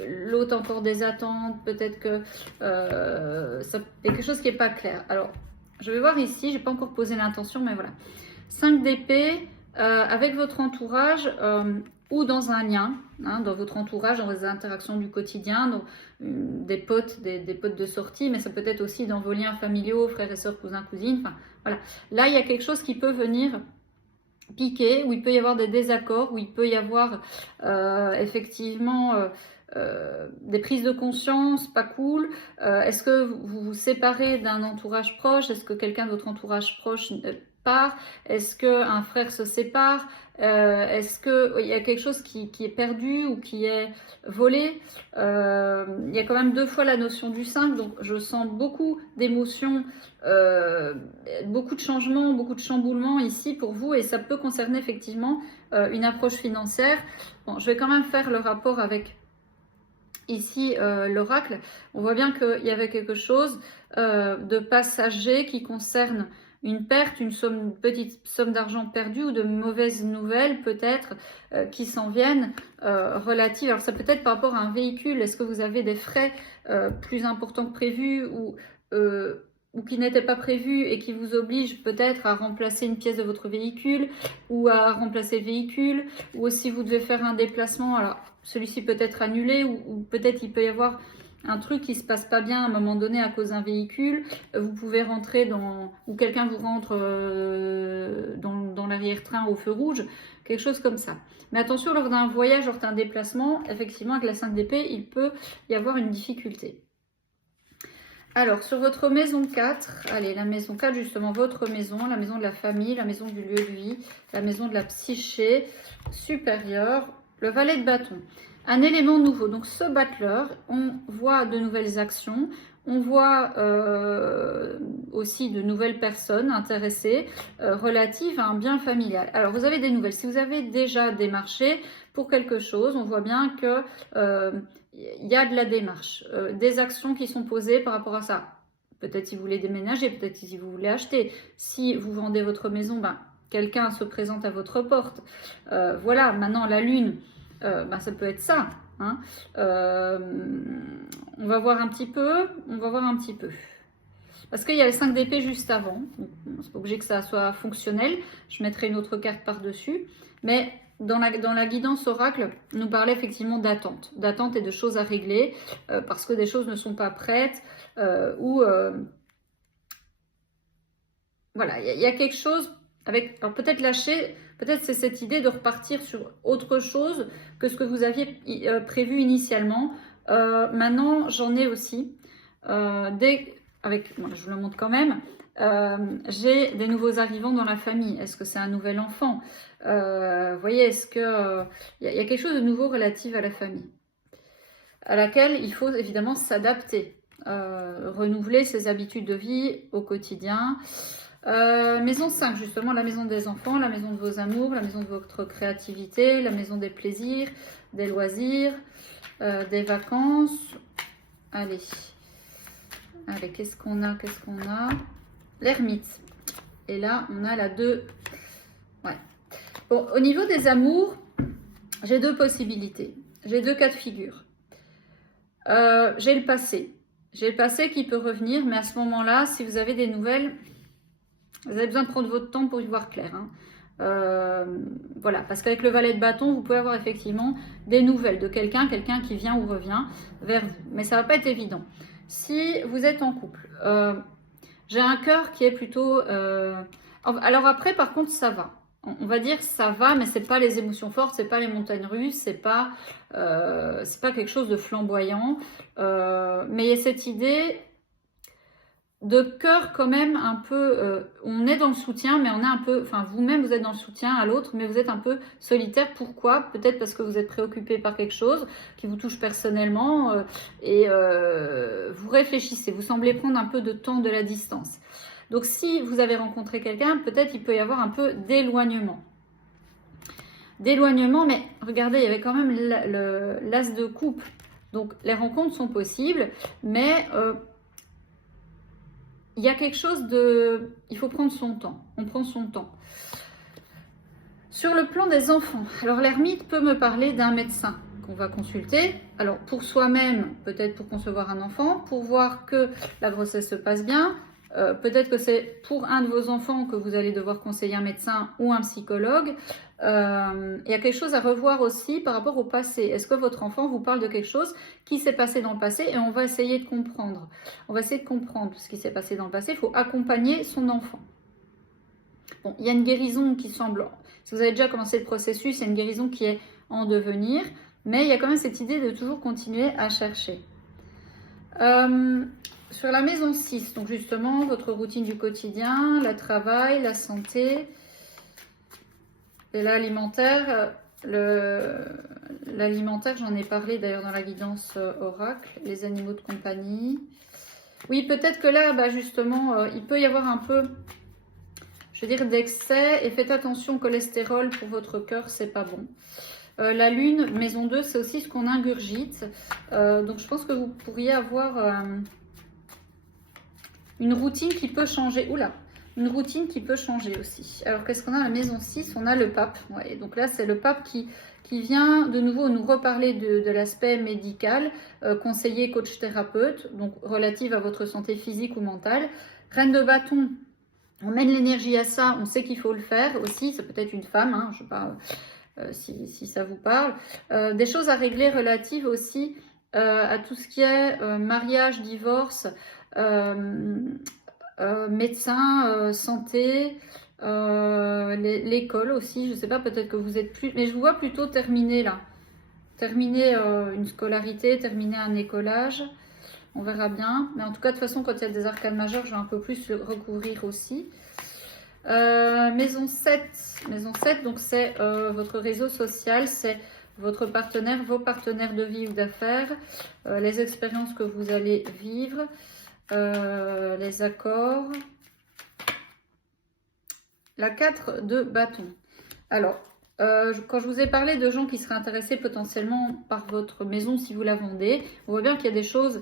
l'autre a encore des attentes, peut-être que il y a quelque chose qui n'est pas clair. Alors, je vais voir ici, je n'ai pas encore posé l'intention, mais voilà. 5 d'épée, avec votre entourage... ou dans un lien, dans votre entourage, dans vos interactions du quotidien, donc, des potes, des potes de sortie, mais ça peut être aussi dans vos liens familiaux, frères et sœurs, cousins, cousines, enfin voilà. Là, il y a quelque chose qui peut venir piquer, où il peut y avoir des désaccords, où il peut y avoir effectivement des prises de conscience pas cool. Est-ce que vous vous séparez d'un entourage proche? Est-ce que quelqu'un de votre entourage proche part? Est-ce qu'un frère se sépare? Est-ce qu'il y a quelque chose qui est perdu ou qui est volé? Il y a quand même 2 fois la notion du 5, donc je sens beaucoup d'émotions, beaucoup de changements, beaucoup de chamboulements ici pour vous, et ça peut concerner effectivement une approche financière. Bon, je vais quand même faire le rapport avec ici l'oracle. On voit bien qu'il y avait quelque chose de passager qui concerne une perte, une petite somme d'argent perdue ou de mauvaises nouvelles peut-être qui s'en viennent relatives. Alors ça peut être par rapport à un véhicule. Est-ce que vous avez des frais plus importants que prévus, ou ou qui n'était pas prévu et qui vous oblige peut-être à remplacer une pièce de votre véhicule ou à remplacer le véhicule, ou aussi vous devez faire un déplacement, alors celui-ci peut être annulé ou peut-être il peut y avoir un truc qui se passe pas bien à un moment donné à cause d'un véhicule, vous pouvez rentrer dans, ou quelqu'un vous rentre dans l'arrière-train au feu rouge, quelque chose comme ça. Mais attention, lors d'un voyage, lors d'un déplacement, effectivement avec la 5 d'épée, il peut y avoir une difficulté. Alors, sur votre maison 4, allez, la maison 4, justement, votre maison, la maison de la famille, la maison du lieu de vie, la maison de la psyché supérieure, le valet de bâton. Un élément nouveau, donc ce battleur, on voit de nouvelles actions, on voit aussi de nouvelles personnes intéressées relatives à un bien familial. Alors, vous avez des nouvelles. Si vous avez déjà démarché pour quelque chose, on voit bien que il y a de la démarche, des actions qui sont posées par rapport à ça. Peut-être si vous voulez déménager, peut-être si vous voulez acheter. Si vous vendez votre maison, ben, quelqu'un se présente à votre porte. Voilà, maintenant la lune, ben, ça peut être ça. Hein. On va voir un petit peu. Parce qu'il y a les 5 d'épée juste avant. C'est pas obligé que ça soit fonctionnel. Je mettrai une autre carte par-dessus. Mais dans la guidance oracle, nous parlait effectivement d'attente et de choses à régler, parce que des choses ne sont pas prêtes, ou voilà, il y a quelque chose avec, alors peut-être lâcher, peut-être c'est cette idée de repartir sur autre chose que ce que vous aviez prévu initialement. Maintenant, j'en ai aussi, bon, je vous le montre quand même. J'ai des nouveaux arrivants dans la famille. Est-ce que c'est un nouvel enfant? Vous voyez, est-ce que y a quelque chose de nouveau relatif à la famille, à laquelle il faut évidemment s'adapter, renouveler ses habitudes de vie au quotidien. Maison 5, justement, la maison des enfants, la maison de vos amours, la maison de votre créativité, la maison des plaisirs, des loisirs, des vacances. Allez, qu'est-ce qu'on a? L'ermite. Et là, on a la 2. Ouais. Bon, au niveau des amours, j'ai 2 possibilités. J'ai 2 cas de figure. J'ai le passé. J'ai le passé qui peut revenir, mais à ce moment-là, si vous avez des nouvelles, vous avez besoin de prendre votre temps pour y voir clair. Hein. Voilà, parce qu'avec le valet de bâton, vous pouvez avoir effectivement des nouvelles de quelqu'un qui vient ou revient vers vous. Mais ça ne va pas être évident. Si vous êtes en couple, j'ai un cœur qui est plutôt... Alors après, par contre, ça va. On va dire ça va, mais c'est pas les émotions fortes, c'est pas les montagnes russes, c'est pas quelque chose de flamboyant. Mais il y a cette idée de cœur quand même un peu... on est dans le soutien, mais on est un peu... Enfin, vous-même, vous êtes dans le soutien à l'autre, mais vous êtes un peu solitaire. Pourquoi? Peut-être parce que vous êtes préoccupé par quelque chose qui vous touche personnellement et vous réfléchissez. Vous semblez prendre un peu de temps, de la distance. Donc, si vous avez rencontré quelqu'un, peut-être il peut y avoir un peu d'éloignement. D'éloignement, mais regardez, il y avait quand même l'as de coupe. Donc, les rencontres sont possibles, mais il y a quelque chose de... Il faut prendre son temps. On prend son temps. Sur le plan des enfants, alors l'ermite peut me parler d'un médecin qu'on va consulter. Alors, pour soi-même, peut-être pour concevoir un enfant, pour voir que la grossesse se passe bien. Peut-être que c'est pour un de vos enfants que vous allez devoir conseiller un médecin ou un psychologue. Il y a quelque chose à revoir aussi par rapport au passé. Est-ce que votre enfant vous parle de quelque chose qui s'est passé dans le passé? Et on va essayer de comprendre. On va essayer de comprendre ce qui s'est passé dans le passé. Il faut accompagner son enfant. Bon, il y a une guérison qui semble... Si vous avez déjà commencé le processus, il y a une guérison qui est en devenir. Mais il y a quand même cette idée de toujours continuer à chercher. Sur la maison 6, donc justement, votre routine du quotidien, le travail, la santé, et l'alimentaire. L'alimentaire, j'en ai parlé d'ailleurs dans la guidance oracle, les animaux de compagnie. Oui, peut-être que là, bah, justement, il peut y avoir un peu, je veux dire, d'excès. Et faites attention au cholestérol pour votre cœur, c'est pas bon. La lune, maison 2, c'est aussi ce qu'on ingurgite. Donc, je pense que vous pourriez avoir... une routine qui peut changer. Oula, une routine qui peut changer aussi. Alors, qu'est-ce qu'on a à la maison 6? On a le pape. Ouais, donc là, c'est le pape qui vient de nouveau nous reparler de l'aspect médical, conseiller, coach, thérapeute, donc relative à votre santé physique ou mentale. Reine de bâton, on mène l'énergie à ça, on sait qu'il faut le faire aussi, ça peut être une femme, hein, je ne sais pas si ça vous parle. Des choses à régler relatives aussi à tout ce qui est mariage, divorce, médecin, santé, l'école aussi, je ne sais pas, peut-être que vous êtes plus... Mais je vous vois plutôt terminer là. Terminer une scolarité, terminer un écolage. On verra bien. Mais en tout cas, de toute façon, quand il y a des arcanes majeures, je vais un peu plus le recouvrir aussi. Maison 7. Maison 7, donc c'est votre réseau social, c'est votre partenaire, vos partenaires de vie ou d'affaires, les expériences que vous allez vivre, les accords. La 4 de bâton. Alors, quand je vous ai parlé de gens qui seraient intéressés potentiellement par votre maison si vous la vendez, on voit bien qu'il y a des choses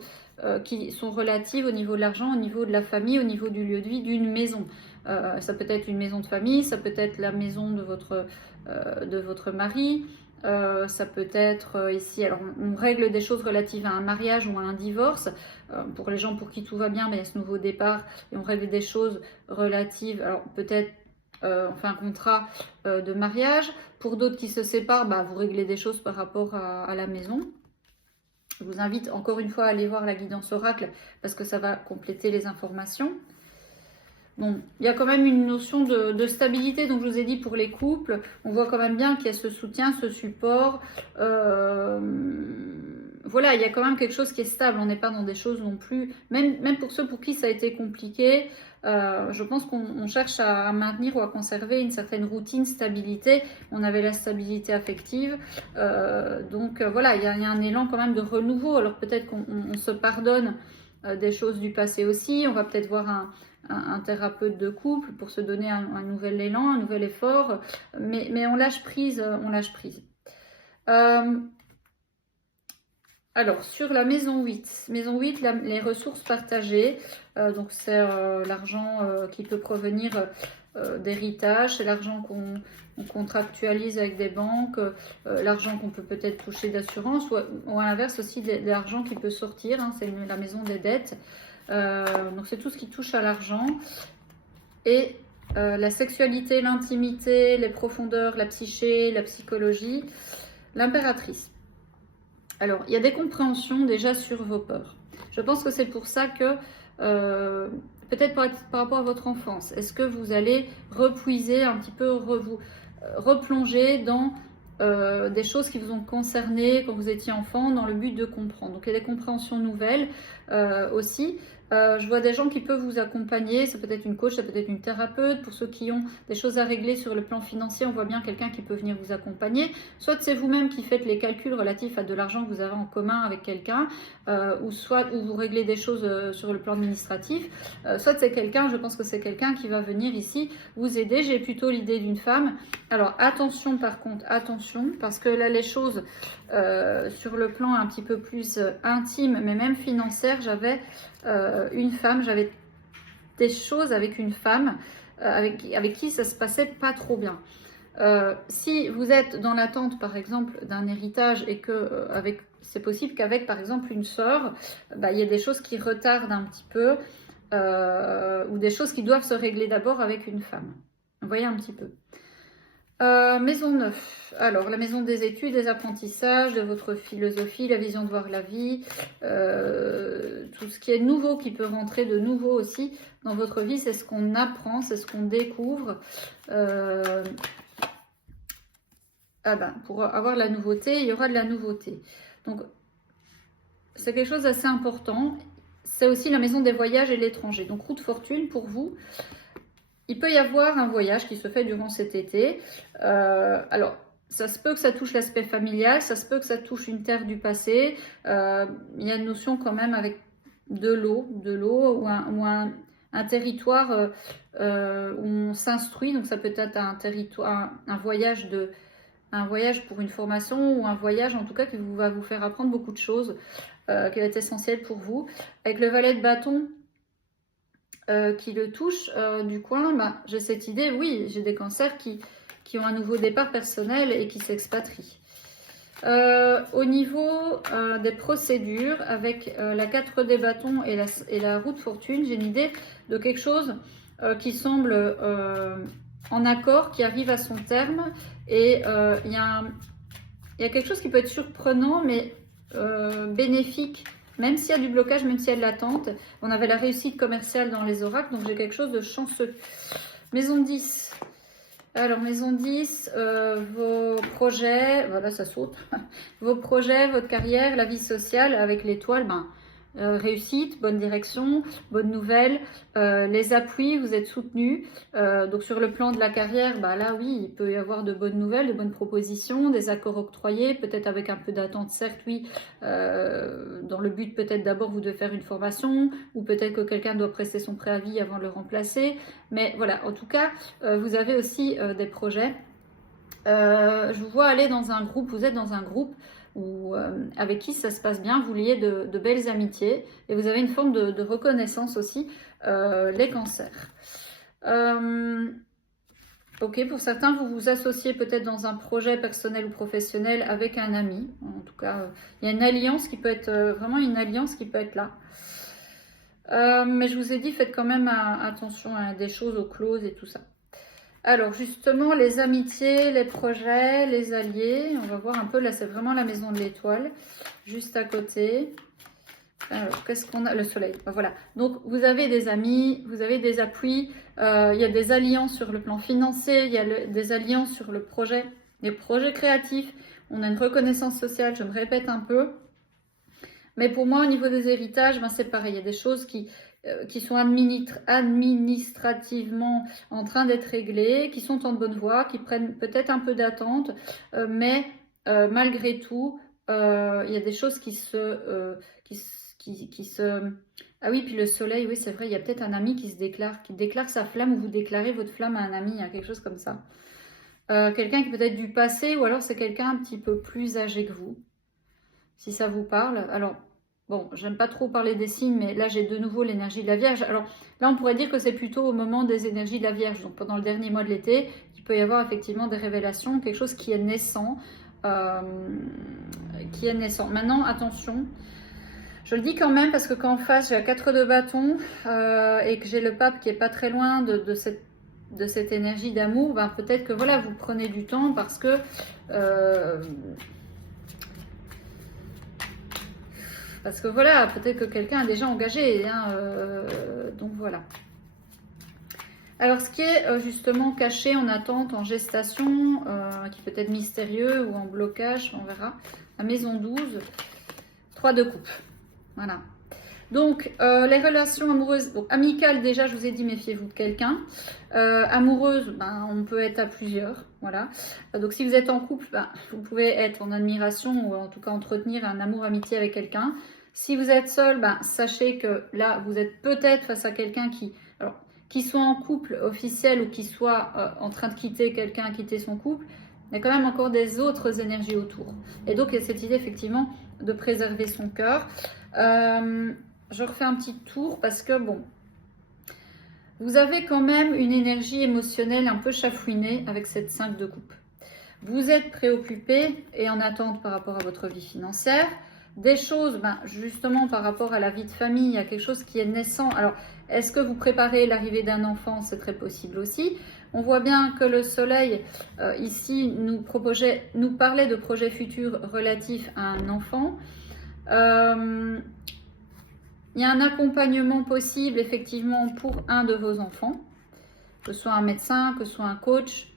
qui sont relatives au niveau de l'argent, au niveau de la famille, au niveau du lieu de vie d'une maison. Ça peut être une maison de famille, ça peut être la maison de votre mari, ça peut être ici, alors on règle des choses relatives à un mariage ou à un divorce. Pour les gens pour qui tout va bien, mais il y a ce nouveau départ et on règle des choses relatives, alors peut-être on fait un contrat de mariage. Pour d'autres qui se séparent, bah, vous réglez des choses par rapport à la maison. Je vous invite encore une fois à aller voir la guidance oracle parce que ça va compléter les informations. Bon, il y a quand même une notion de stabilité, donc je vous ai dit pour les couples, on voit quand même bien qu'il y a ce soutien, ce support. Voilà, il y a quand même quelque chose qui est stable, on n'est pas dans des choses non plus, même pour ceux pour qui ça a été compliqué, je pense qu'on cherche à maintenir ou à conserver une certaine routine, stabilité. On avait la stabilité affective, donc voilà, il y a un élan quand même de renouveau. Alors peut-être qu'on se pardonne des choses du passé aussi, on va peut-être voir un thérapeute de couple pour se donner un nouvel élan, un nouvel effort, mais on lâche prise, on lâche prise. Alors, sur la maison 8, les ressources partagées, donc c'est l'argent qui peut provenir d'héritage, c'est l'argent qu'on contractualise avec des banques, l'argent qu'on peut peut-être toucher d'assurance, ou à l'inverse aussi de l'argent qui peut sortir, hein, c'est la maison des dettes. Donc c'est tout ce qui touche à l'argent. Et la sexualité, l'intimité, les profondeurs, la psyché, la psychologie, l'impératrice. Alors, il y a des compréhensions déjà sur vos peurs. Je pense que c'est pour ça que, peut-être par rapport à votre enfance, est-ce que vous allez repuiser un petit peu, replonger dans des choses qui vous ont concerné quand vous étiez enfant, dans le but de comprendre. Donc, il y a des compréhensions nouvelles aussi. Je vois des gens qui peuvent vous accompagner, ça peut être une coach, ça peut être une thérapeute. Pour ceux qui ont des choses à régler sur le plan financier, on voit bien quelqu'un qui peut venir vous accompagner. Soit c'est vous-même qui faites les calculs relatifs à de l'argent que vous avez en commun avec quelqu'un, ou soit où vous réglez des choses sur le plan administratif. Soit c'est quelqu'un, je pense que c'est quelqu'un qui va venir ici vous aider. J'ai plutôt l'idée d'une femme. Alors attention par contre, attention, parce que là les choses sur le plan un petit peu plus intime, mais même financière, j'avais une femme, j'avais des choses avec une femme avec qui ça se passait pas trop bien. Si vous êtes dans l'attente par exemple d'un héritage et que c'est possible qu'avec par exemple une sœur, bah, il y a des choses qui retardent un petit peu ou des choses qui doivent se régler d'abord avec une femme. Vous voyez un petit peu. Maison 9, alors la maison des études, des apprentissages, de votre philosophie, la vision de voir la vie, tout ce qui est nouveau, qui peut rentrer de nouveau aussi dans votre vie, c'est ce qu'on apprend, c'est ce qu'on découvre. Pour avoir la nouveauté, il y aura de la nouveauté. Donc c'est quelque chose d'assez important. C'est aussi la maison des voyages et de l'étranger. Donc roue de fortune pour vous. Il peut y avoir un voyage qui se fait durant cet été. Alors, ça se peut que ça touche l'aspect familial, ça se peut que ça touche une terre du passé. Il y a une notion quand même avec de l'eau ou un territoire où on s'instruit. Donc, ça peut être un territoire, un voyage pour une formation ou un voyage en tout cas qui va vous faire apprendre beaucoup de choses qui va être essentiel pour vous. Avec le valet de bâton, qui le touchent du coin, bah, j'ai cette idée, oui, j'ai des cancers qui ont un nouveau départ personnel et qui s'expatrient. Au niveau des procédures, avec la 4 des bâtons et la roue de fortune, j'ai une idée de quelque chose qui semble en accord, qui arrive à son terme. Et il y a quelque chose qui peut être surprenant, mais bénéfique, même s'il y a du blocage, même s'il y a de l'attente. On avait la réussite commerciale dans les oracles, donc j'ai quelque chose de chanceux. Maison 10. Alors, maison 10, vos projets, voilà, ça saute. Vos projets, votre carrière, la vie sociale, avec l'étoile, ben, réussite, bonne direction, bonne nouvelle, les appuis, vous êtes soutenus. Donc, sur le plan de la carrière, ben, là, oui, il peut y avoir de bonnes nouvelles, de bonnes propositions, des accords octroyés, peut-être avec un peu d'attente, certes, oui, dans le but peut-être d'abord vous devez faire une formation, ou peut-être que quelqu'un doit prester son préavis avant de le remplacer. Mais voilà, en tout cas, vous avez aussi des projets. Je vous vois aller dans un groupe, vous êtes dans un groupe où, avec qui ça se passe bien, vous liez de belles amitiés et vous avez une forme de reconnaissance aussi, les cancers. Ok, pour certains, vous vous associez peut-être dans un projet personnel ou professionnel avec un ami. En tout cas, il y a une alliance qui peut être, vraiment une alliance qui peut être là. Mais je vous ai dit, faites quand même attention à des choses aux clauses et tout ça. Alors justement, les amitiés, les projets, les alliés, on va voir un peu, là c'est vraiment la maison de l'étoile, juste à côté. Alors, qu'est-ce qu'on a? Le soleil, ben, voilà. Donc vous avez des amis, vous avez des appuis, il y a des alliances sur le plan financier, il y a des alliances sur le projet, des projets créatifs, on a une reconnaissance sociale, je me répète un peu. Mais pour moi, au niveau des héritages, ben, c'est pareil, il y a des choses qui sont administrativement en train d'être réglées, qui sont en bonne voie, qui prennent peut-être un peu d'attente, mais malgré tout, il y a des choses qui se... Ah oui, puis le soleil, oui, c'est vrai, il y a peut-être un ami qui déclare sa flamme, ou vous déclarez votre flamme à un ami, il y a quelque chose comme ça. Quelqu'un qui peut être du passé, ou alors c'est quelqu'un un petit peu plus âgé que vous, si ça vous parle. Alors, bon, j'aime pas trop parler des signes, mais là j'ai de nouveau l'énergie de la Vierge. Alors là, on pourrait dire que c'est plutôt au moment des énergies de la Vierge, donc pendant le dernier mois de l'été, qu'il peut y avoir effectivement des révélations, quelque chose qui est naissant. Maintenant, attention, je le dis quand même parce que quand en face j'ai la 4 de bâton et que j'ai le pape qui est pas très loin de cette énergie d'amour, ben, peut-être que voilà, vous prenez du temps parce que... Parce que voilà, peut-être que quelqu'un a déjà engagé, hein, donc voilà. Alors, ce qui est justement caché en attente, en gestation, qui peut être mystérieux ou en blocage, on verra. La maison 12, 3 de coupe. Voilà. Donc, les relations amoureuses, donc amicales, déjà, je vous ai dit, méfiez-vous de quelqu'un. Amoureuse, ben, on peut être à plusieurs, voilà. Donc, si vous êtes en couple, ben, vous pouvez être en admiration ou en tout cas entretenir un amour-amitié avec quelqu'un. Si vous êtes seul, ben, sachez que là, vous êtes peut-être face à quelqu'un qui soit en couple officiel ou qui soit en train de quitter quelqu'un, quitter son couple. Il y a quand même encore des autres énergies autour. Et donc, il y a cette idée, effectivement, de préserver son cœur. Je refais un petit tour parce que, bon, vous avez quand même une énergie émotionnelle un peu chafouinée avec cette 5 de coupe. Vous êtes préoccupé et en attente par rapport à votre vie financière. Des choses, ben, justement, par rapport à la vie de famille, il y a quelque chose qui est naissant. Alors, est-ce que vous préparez l'arrivée d'un enfant? C'est très possible aussi. On voit bien que le soleil, ici, nous parlait de projets futurs relatifs à un enfant. Il y a un accompagnement possible, effectivement, pour un de vos enfants, que ce soit un médecin, que ce soit un coach.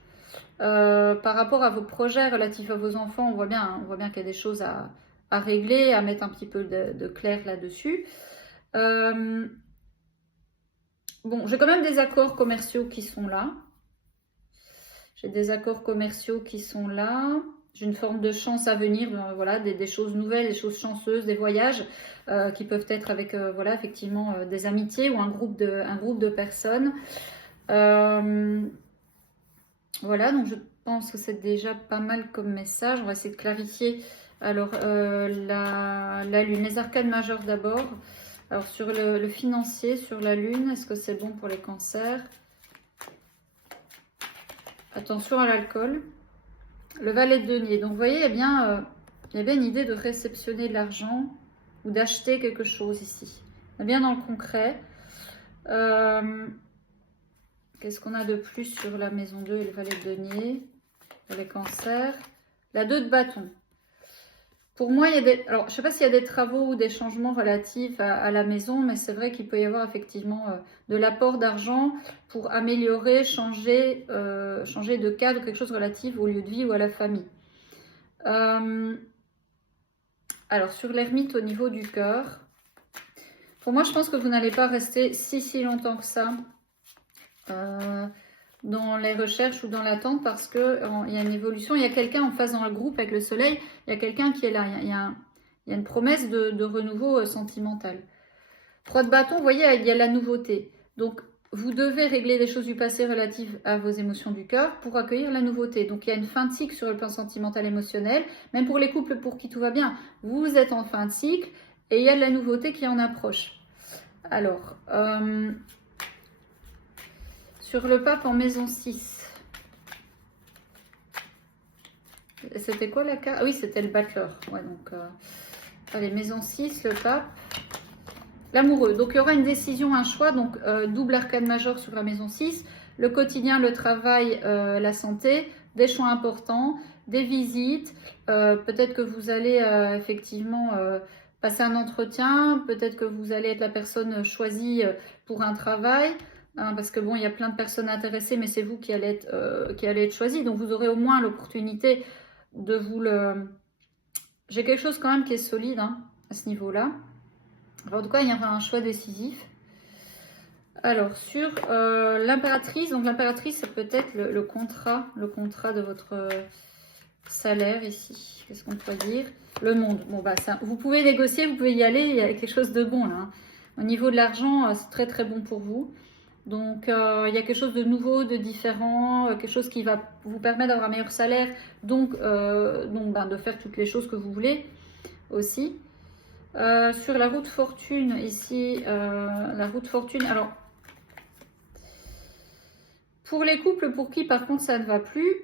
Par rapport à vos projets relatifs à vos enfants, on voit bien qu'il y a des choses à régler, à mettre un petit peu de clair là-dessus. Bon, j'ai quand même des accords commerciaux qui sont là. J'ai des accords commerciaux qui sont là. J'ai une forme de chance à venir, voilà, des choses nouvelles, des choses chanceuses, des voyages qui peuvent être avec, voilà, effectivement, des amitiés ou un groupe de personnes. Voilà, donc je pense que c'est déjà pas mal comme message. On va essayer de clarifier. Alors, la lune, les arcanes majeures d'abord. Alors, sur le financier, sur la lune, est-ce que c'est bon pour les cancers? Attention à l'alcool. Le valet de denier. Donc, vous voyez, il y a bien une idée de réceptionner de l'argent ou d'acheter quelque chose ici. On est bien dans le concret. Qu'est-ce qu'on a de plus sur la maison 2 et le valet de denier pour les cancers? La 2 de bâton. Pour moi, il y a des... Alors, je ne sais pas s'il y a des travaux ou des changements relatifs à la maison, mais c'est vrai qu'il peut y avoir effectivement de l'apport d'argent pour améliorer, changer de cadre, quelque chose relatif au lieu de vie ou à la famille. Alors, sur l'ermite au niveau du cœur, pour moi, je pense que vous n'allez pas rester si longtemps que ça dans les recherches ou dans l'attente parce qu'il y a une évolution. Il y a quelqu'un en face dans le groupe avec le soleil, il y a quelqu'un qui est là. Il y a une promesse de renouveau sentimental. 3 de bâton, vous voyez, il y a la nouveauté. Donc, vous devez régler les choses du passé relatives à vos émotions du cœur pour accueillir la nouveauté. Donc, il y a une fin de cycle sur le plan sentimental émotionnel. Même pour les couples pour qui tout va bien, vous êtes en fin de cycle et il y a de la nouveauté qui en approche. Alors, sur le pape en maison 6. C'était quoi la carte? Ah oui, c'était le battleur. Ouais, donc, allez, maison 6, le pape. L'amoureux. Donc, il y aura une décision, un choix. Donc, double arcane majeur sur la maison 6. Le quotidien, le travail, la santé. Des choix importants. Des visites. Peut-être que vous allez effectivement passer un entretien. Peut-être que vous allez être la personne choisie pour un travail. Parce que bon, il y a plein de personnes intéressées, mais c'est vous qui allez être choisi. Donc, vous aurez au moins l'opportunité de vous le... J'ai quelque chose quand même qui est solide à ce niveau-là. En tout cas, il y aura un choix décisif. Alors, sur l'impératrice, donc l'impératrice, c'est peut-être le contrat de votre salaire ici. Qu'est-ce qu'on peut dire? Le monde. Bon, bah, ça, vous pouvez négocier, vous pouvez y aller, il y a quelque chose de bon là. Au niveau de l'argent, c'est très bon pour vous. Donc, il y a quelque chose de nouveau, de différent, quelque chose qui va vous permettre d'avoir un meilleur salaire, donc de faire toutes les choses que vous voulez aussi. Sur la route fortune, ici, la route fortune, alors, pour les couples pour qui, par contre, ça ne va plus,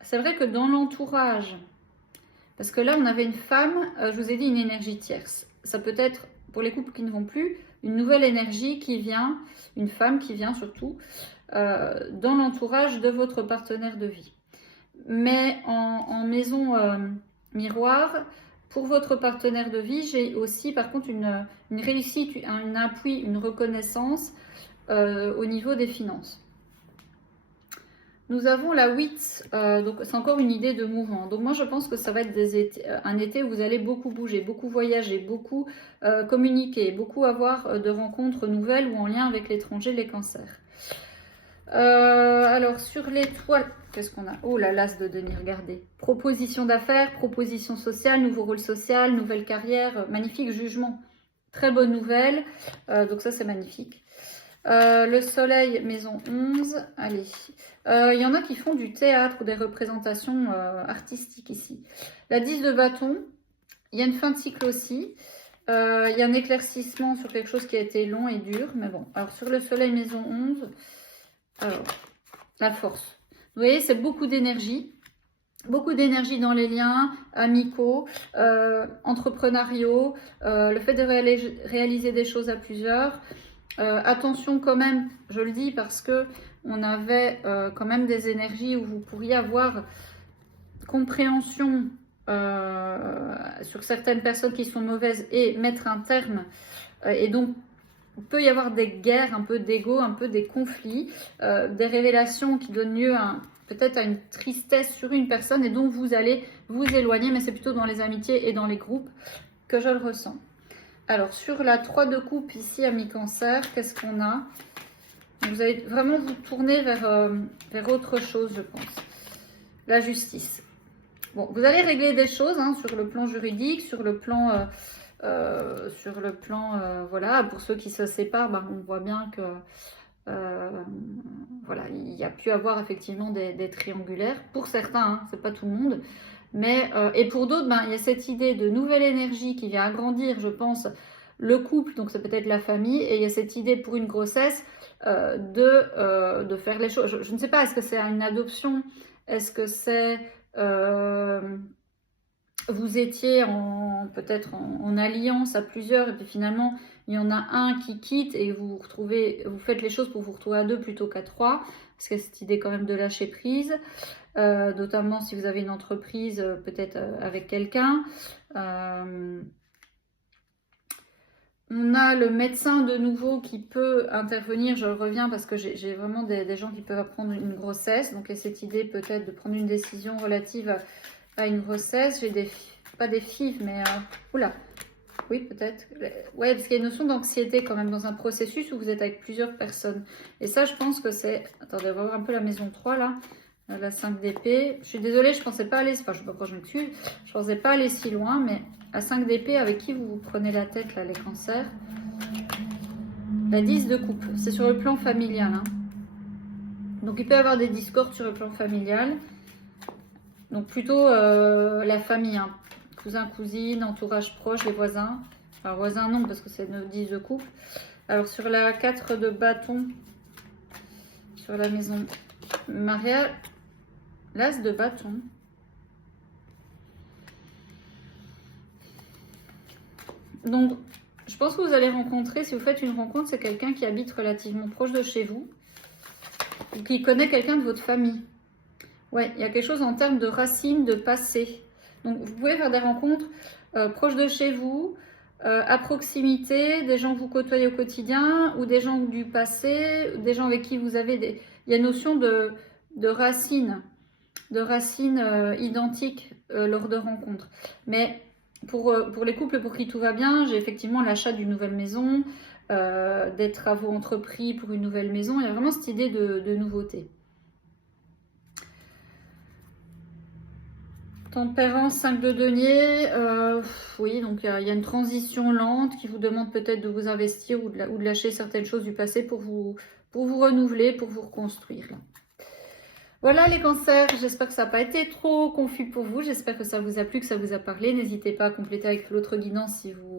c'est vrai que dans l'entourage, parce que là, on avait une femme, je vous ai dit, une énergie tierce. Ça peut être, pour les couples qui ne vont plus, une nouvelle énergie qui vient, une femme qui vient surtout, dans l'entourage de votre partenaire de vie. Mais en maison miroir, pour votre partenaire de vie, j'ai aussi par contre une réussite, un appui, une reconnaissance au niveau des finances. Nous avons la 8, donc c'est encore une idée de mouvement. Donc moi je pense que ça va être un été où vous allez beaucoup bouger, beaucoup voyager, beaucoup communiquer, beaucoup avoir de rencontres nouvelles ou en lien avec l'étranger, les cancers. Alors sur l'étoile, qu'est-ce qu'on a? Oh la l'as de denier, regardez. Proposition d'affaires, proposition sociale, nouveau rôle social, nouvelle carrière, magnifique jugement. Très bonne nouvelle, donc ça c'est magnifique. Le soleil, maison 11, allez. Il y en a qui font du théâtre ou des représentations artistiques ici. La 10 de bâton, il y a une fin de cycle aussi. Il y a un éclaircissement sur quelque chose qui a été long et dur, mais bon. Alors sur le soleil, maison 11, alors, la force. Vous voyez, c'est beaucoup d'énergie. Beaucoup d'énergie dans les liens amicaux, entrepreneuriaux, le fait de réaliser des choses à plusieurs. Attention quand même, je le dis parce que on avait quand même des énergies où vous pourriez avoir compréhension sur certaines personnes qui sont mauvaises et mettre un terme. Et donc, il peut y avoir des guerres, un peu d'ego, un peu des conflits, des révélations qui donnent lieu peut-être à une tristesse sur une personne et donc vous allez vous éloigner, mais c'est plutôt dans les amitiés et dans les groupes que je le ressens. Alors, sur la 3 de coupe ici, amis cancer, qu'est-ce qu'on a? Vous allez vraiment vous tourner vers autre chose, je pense. La justice. Bon, vous allez régler des choses sur le plan juridique, sur le plan... voilà, pour ceux qui se séparent, on voit bien que voilà, il y a pu avoir effectivement des triangulaires. Pour certains, c'est pas tout le monde. Mais, et pour d'autres, ben, il y a cette idée de nouvelle énergie qui vient agrandir, je pense, le couple, donc ça peut être la famille, et il y a cette idée pour une grossesse de faire les choses. Je ne sais pas, est-ce que c'est une adoption? Est-ce que c'est... vous étiez peut-être en alliance à plusieurs, et puis finalement, il y en a un qui quitte, et vous faites les choses pour vous retrouver à 2 plutôt qu'à 3, parce qu'il y a cette idée quand même de lâcher prise. Notamment si vous avez une entreprise, peut-être avec quelqu'un. On a le médecin de nouveau qui peut intervenir, je reviens parce que j'ai vraiment des gens qui peuvent apprendre une grossesse. Donc il y a cette idée peut-être de prendre une décision relative à une grossesse. J'ai pas des FIV, mais... oula, oui peut-être. Ouais, parce qu'il y a une notion d'anxiété quand même dans un processus où vous êtes avec plusieurs personnes. Et ça, je pense que c'est... Attendez, on va voir un peu la maison 3 là. La 5 d'épée. Je suis désolée, je pensais pas aller... Enfin, je sais pas pourquoi je m'excuse. Je pensais pas aller si loin, mais la 5 d'épée, avec qui vous vous prenez la tête, là, les cancers? La 10 de coupe. C'est sur le plan familial. Hein. Donc, il peut y avoir des discordes sur le plan familial. Donc, plutôt la famille. Hein. Cousin, cousine, entourage proche, les voisins. Alors, voisins, non, parce que c'est le 10 de coupe. Alors, sur la 4 de bâton, sur la maison mariale, l'as de bâton. Donc, je pense que vous allez rencontrer, si vous faites une rencontre, c'est quelqu'un qui habite relativement proche de chez vous ou qui connaît quelqu'un de votre famille. Ouais, il y a quelque chose en termes de racines, de passé. Donc, vous pouvez faire des rencontres proches de chez vous, à proximité, des gens que vous côtoyez au quotidien ou des gens du passé, des gens avec qui vous avez des... Il y a une notion de racines identiques lors de rencontres. Mais pour les couples pour qui tout va bien, j'ai effectivement l'achat d'une nouvelle maison, des travaux entrepris pour une nouvelle maison. Il y a vraiment cette idée de nouveauté. Tempérance, 5 de denier, oui, donc il y a une transition lente qui vous demande peut-être de vous investir ou de lâcher certaines choses du passé pour vous renouveler, pour vous reconstruire. Là. Voilà les cancers, j'espère que ça n'a pas été trop confus pour vous, j'espère que ça vous a plu, que ça vous a parlé. N'hésitez pas à compléter avec l'autre guidance si vous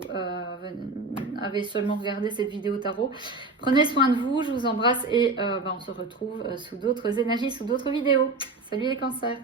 avez seulement regardé cette vidéo tarot. Prenez soin de vous, je vous embrasse et on se retrouve sous d'autres énergies, sous d'autres vidéos. Salut les cancers!